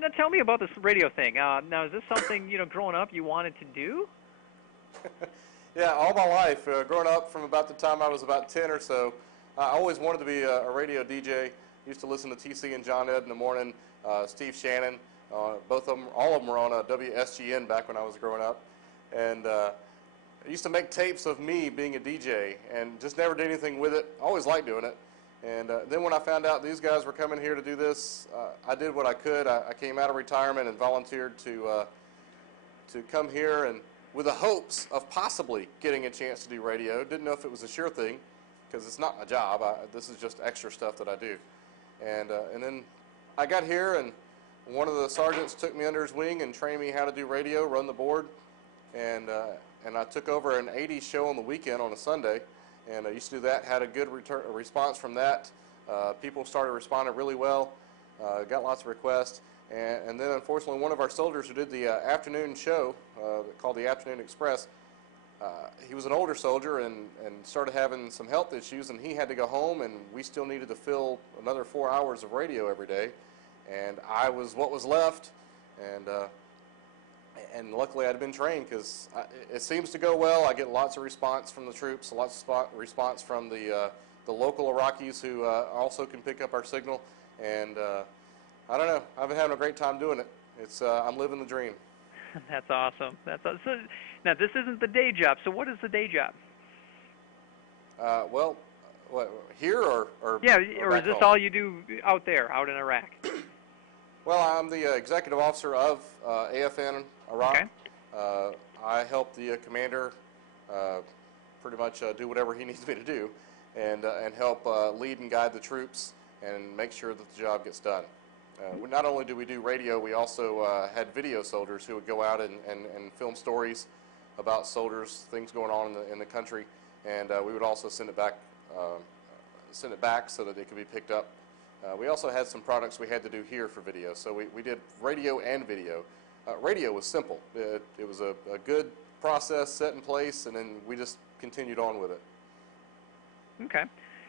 Now tell me about this radio thing. Now, is this something, growing up you wanted to do? Yeah, all my life, growing up from about the time I was about 10 or so, I always wanted to be a radio DJ. Used to listen to TC and John Ed in the morning, Steve Shannon. Both of them, all of them were on WSGN back when I was growing up. And I used to make tapes of me being a DJ and just never did anything with it. Always liked doing it. And then when I found out these guys were coming here to do this, I did what I could. I came out of retirement and volunteered to come here, and with the hopes of possibly getting a chance to do radio. Didn't know if it was a sure thing, because it's not my job. This is just extra stuff that I do. And then I got here, and one of the sergeants took me under his wing and trained me how to do radio, run the board. And I took over an 80s show on the weekend on a Sunday. And I used to do that, had a good response from that. People started responding really well, got lots of requests. And then, unfortunately, one of our soldiers who did the afternoon show, called the Afternoon Express, he was an older soldier and started having some health issues, and he had to go home, and we still needed to fill another 4 hours of radio every day. And I was what was left, and luckily I'd been trained, because it seems to go well. I get lots of response from the troops, lots of response from the local Iraqis who also can pick up our signal, and I don't know. I've been having a great time doing it. I'm living the dream. That's awesome. So, now, this isn't the day job. So what is the day job? Well, here or yeah, or is this home? all you do out there, out in Iraq? Well, I'm the executive officer of AFN Iraq. Okay. I help the commander pretty much do whatever he needs me to do, and help lead and guide the troops and make sure that the job gets done. Not only do we do radio, we also had video soldiers who would go out and film stories about soldiers, things going on in the country, and we would also send it back so that it could be picked up. We also had some products we had to do here for video, so we did radio and video. Radio was simple. It was a good process set in place, and then we just continued on with it. Okay.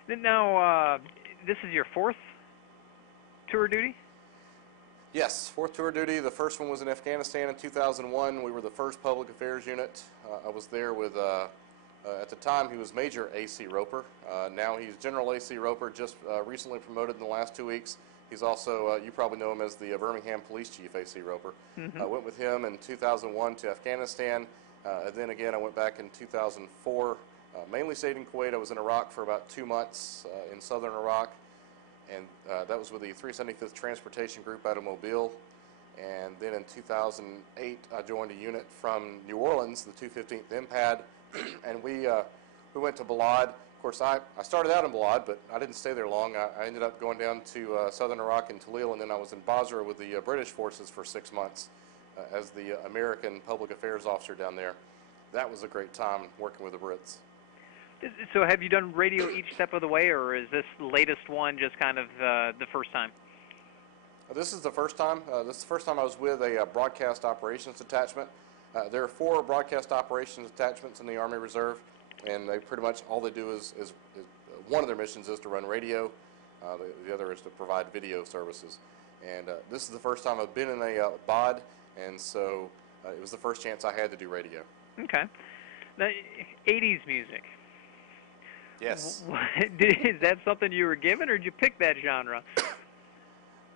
Now, this is your fourth tour duty? Yes, fourth tour duty. The first one was in Afghanistan in 2001. We were the first public affairs unit. I was there with, at the time, he was Major A.C. Roper. Now he's General A.C. Roper, just recently promoted in the last 2 weeks. He's also, you probably know him as the Birmingham Police Chief, A.C. Roper. Mm-hmm. I went with him in 2001 to Afghanistan. And then again, I went back in 2004. Mainly stayed in Kuwait. I was in Iraq for about 2 months in southern Iraq. And that was with the 375th Transportation Group out of Mobile. And then in 2008, I joined a unit from New Orleans, the 215th MPAD, and we went to Balad. Of course, I started out in Balad, but I didn't stay there long. I ended up going down to southern Iraq in Talil, and then I was in Basra with the British forces for 6 months as the American public affairs officer down there. That was a great time working with the Brits. So have you done radio each step of the way, or is this latest one just kind of the first time? This is the first time. This is the first time I was with a broadcast operations detachment. There are 4 broadcast operations detachments in the Army Reserve, and they pretty much all they do is one of their missions is to run radio. The other is to provide video services. And this is the first time I've been in a BOD, and so it was the first chance I had to do radio. Okay. Now, 80s music. Yes. Is that something you were given, or did you pick that genre?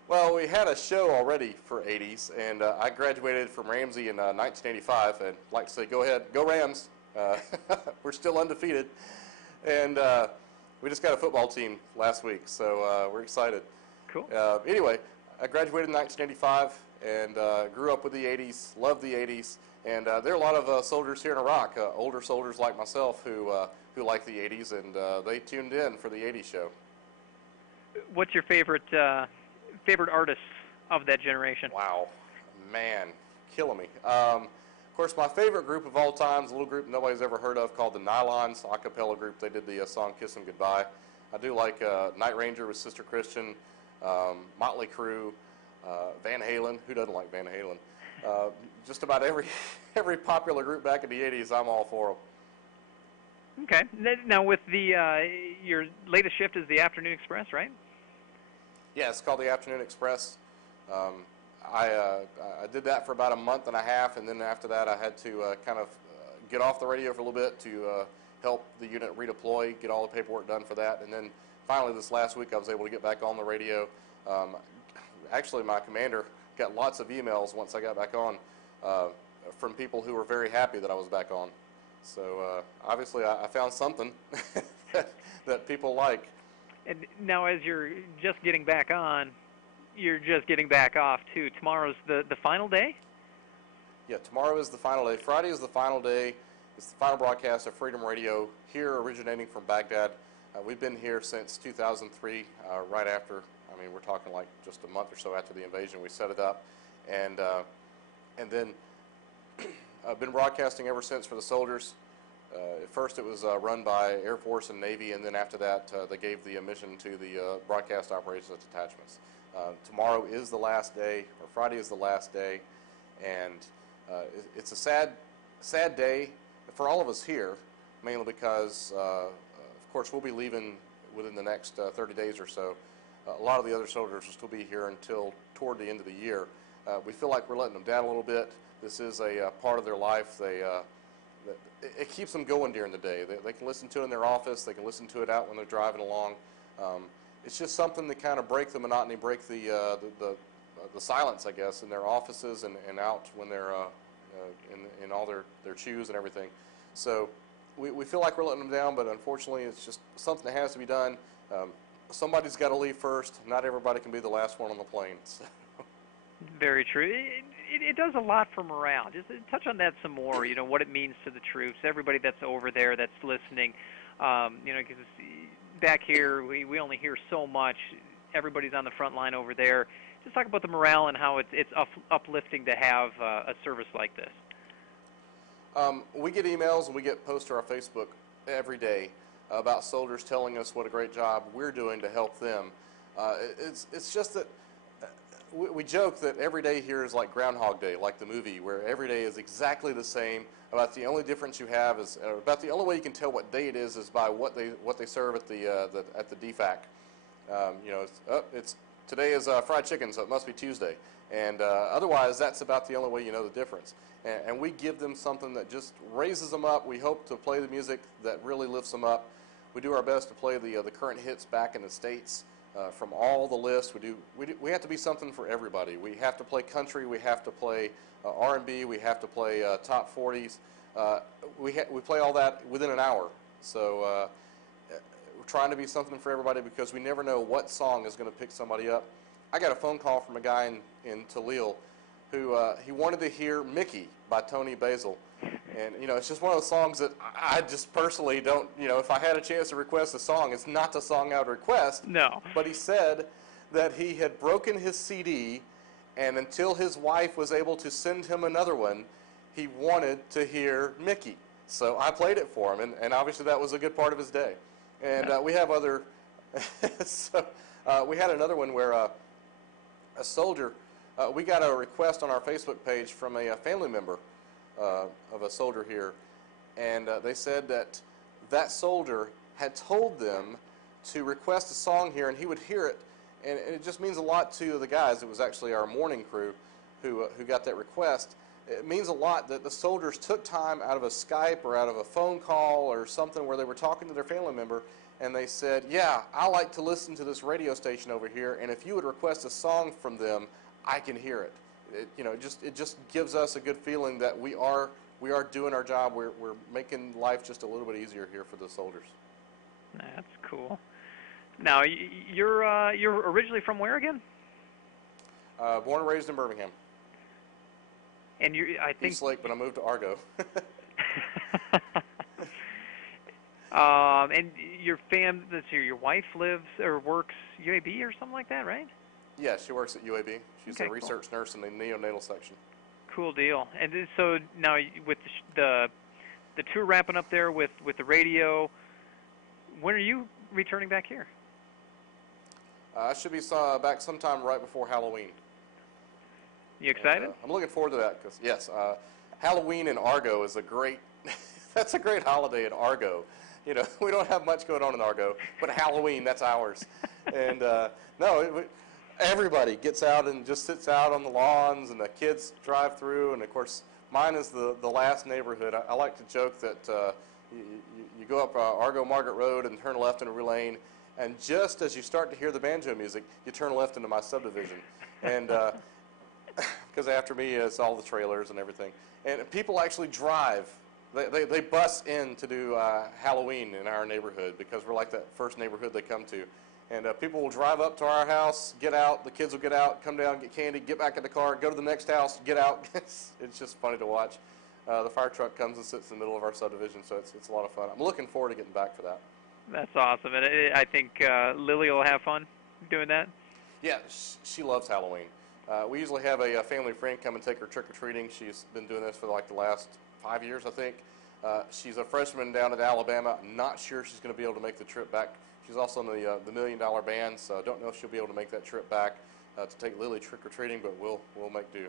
Well, we had a show already for 80s, and I graduated from Ramsey in 1985. And I'd like to say, go ahead, go Rams. We're still undefeated. And we just got a football team last week, so we're excited. Cool. Anyway, I graduated in 1985 and grew up with the 80s, loved the 80s. And there are a lot of soldiers here in Iraq, older soldiers like myself, who like the 80s, and they tuned in for the 80s show. What's your favorite artists of that generation? Wow, man, killing me. Of course, my favorite group of all time is a little group nobody's ever heard of called the Nylons, a cappella group. They did the song Kiss 'Em Goodbye. I do like Night Ranger with Sister Christian, Motley Crue, Van Halen. Who doesn't like Van Halen? Just about every popular group back in the 80s, I'm all for them. Okay. Now, with the your latest shift is the Afternoon Express, right? Yeah, it's called the Afternoon Express. I did that for about a month and a half, and then after that I had to kind of get off the radio for a little bit to help the unit redeploy, get all the paperwork done for that, and then finally this last week I was able to get back on the radio. Actually, my commander got lots of emails once I got back on from people who were very happy that I was back on. So obviously I found something that people like. And now as you're just getting back on, you're just getting back off too. Tomorrow's the final day? Yeah, tomorrow is the final day. Friday is the final day. It's the final broadcast of Freedom Radio here, originating from Baghdad. We've been here since 2003, right after, I mean, we're talking like just a month or so after the invasion. We set it up, and then I've been broadcasting ever since for the soldiers. At first it was run by Air Force and Navy, and then after that they gave the mission to the broadcast operations detachments. Tomorrow is the last day, or Friday is the last day, and it's a sad day for all of us here, mainly because, of course, we'll be leaving within the next 30 days or so. A lot of the other soldiers will still be here until toward the end of the year. We feel like we're letting them down a little bit. This is a part of their life. It keeps them going during the day. They can listen to it in their office. They can listen to it out when they're driving along. It's just something to kind of break the monotony, break the silence, I guess, in their offices and out when they're in all their shoes and everything. So we feel like we're letting them down, but unfortunately it's just something that has to be done. Somebody's got to leave first. Not everybody can be the last one on the plane. So. Very true. It does a lot for morale. Just touch on that some more, you know, what it means to the troops, everybody that's over there that's listening. You know, because back here we only hear so much. Everybody's on the front line over there. Just talk about the morale and how it's uplifting to have a service like this. We get emails and we get posts to our Facebook every day about soldiers telling us what a great job we're doing to help them. It's just that we joke that every day here is like Groundhog Day, like the movie, where every day is exactly the same. About the only difference you have is about the only way you can tell what day it is by what they serve at the DFAC. You know, today is fried chicken, so it must be Tuesday. And otherwise, that's about the only way you know the difference. And we give them something that just raises them up. We hope to play the music that really lifts them up. We do our best to play the current hits back in the States from all the lists. We have to be something for everybody. We have to play country. We have to play R&B. We have to play top 40s. We play all that within an hour. So we're trying to be something for everybody because we never know what song is going to pick somebody up. I got a phone call from a guy in Toledo who he wanted to hear Mickey by Tony Basil. And, you know, it's just one of those songs that I just personally don't, you know, if I had a chance to request a song, it's not the song I would request. No. But he said that he had broken his CD, and until his wife was able to send him another one, he wanted to hear Mickey. So I played it for him, and obviously that was a good part of his day. And we have other, so we had another one where a soldier, we got a request on our Facebook page from a family member of a soldier here, and they said that soldier had told them to request a song here, and he would hear it, and it just means a lot to the guys. It was actually our morning crew who got that request. It means a lot that the soldiers took time out of a Skype or out of a phone call or something where they were talking to their family member, and they said, yeah, I like to listen to this radio station over here, and if you would request a song from them, I can hear it. You know, it just gives us a good feeling that we are doing our job. We're making life just a little bit easier here for the soldiers. That's cool. Now, you're originally from where again? Born and raised in Birmingham. And I think East Lake, but I moved to Argo. And your your wife lives or works UAB or something like that, right? Yeah, she works at UAB. She's okay, a research nurse in the neonatal section. Cool deal. And so now with the tour wrapping up there with the radio, when are you returning back here? I should be back sometime right before Halloween. You excited? And, I'm looking forward to that because yes, Halloween in Argo is a great. That's a great holiday in Argo. You know, we don't have much going on in Argo, but Halloween, that's ours. And no, everybody gets out and just sits out on the lawns, and the kids drive through. And of course, mine is the last neighborhood. I like to joke that you go up Argo Margaret Road and turn left into Rue Lane, and just as you start to hear the banjo music, you turn left into my subdivision. And because after me is all the trailers and everything. And people actually drive. They bus in to do Halloween in our neighborhood because we're like that first neighborhood they come to. And people will drive up to our house, get out, the kids will get out, come down, get candy, get back in the car, go to the next house, get out. It's just funny to watch. The fire truck comes and sits in the middle of our subdivision, so it's a lot of fun. I'm looking forward to getting back for that. That's awesome. And I think Lily will have fun doing that. Yeah, she loves Halloween. We usually have a family friend come and take her trick-or-treating. She's been doing this for like the last 5 years, I think. She's a freshman down at Alabama. I'm not sure she's going to be able to make the trip back. She's also in the $1 Million Band, so I don't know if she'll be able to make that trip back to take Lily trick-or-treating, but we'll make do.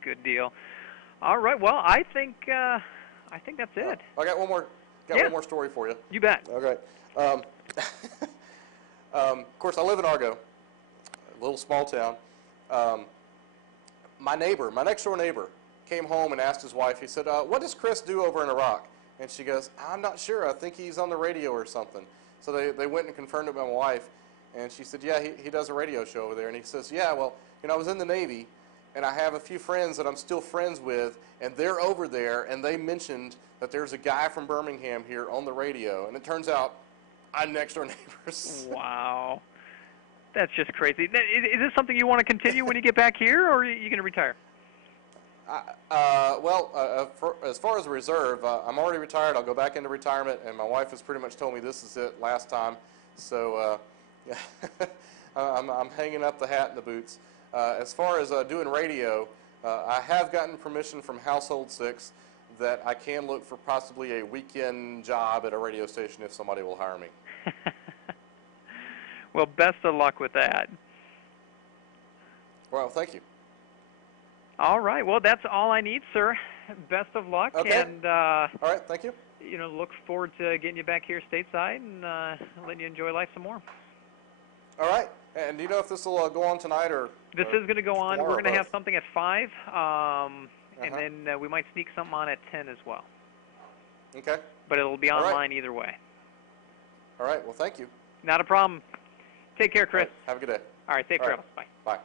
Good deal. All right. Well, I think that's it. I got one more story for you. You bet. Okay. Of course, I live in Argo, a little small town. My next-door neighbor, came home and asked his wife. He said, "What does Chris do over in Iraq?" And she goes, "I'm not sure. I think he's on the radio or something." So they went and confirmed it with my wife, and she said, "Yeah, he does a radio show over there." And he says, "Yeah, well, I was in the Navy, and I have a few friends that I'm still friends with, and they're over there, and they mentioned that there's a guy from Birmingham here on the radio, and it turns out I'm next-door neighbors." Wow. That's just crazy. Is this something you want to continue when you get back here, or are you going to retire? As far as a reserve, I'm already retired. I'll go back into retirement, and my wife has pretty much told me this is it, last time. So I'm hanging up the hat and the boots. As far as doing radio, I have gotten permission from Household 6 that I can look for possibly a weekend job at a radio station if somebody will hire me. Well, best of luck with that. Well, thank you. All right. Well, that's all I need, sir. Best of luck. Okay. And, all right. Thank you. Look forward to getting you back here stateside and letting you enjoy life some more. All right. And do you know if this will go on tonight or? This is going to go on. We're going to have both? something at 5, and then we might sneak something on at 10 as well. Okay. But it'll be online either way. All right. Well, thank you. Not a problem. Take care, Chris. All right. Have a good day. All right. Safe travels. Bye. Bye.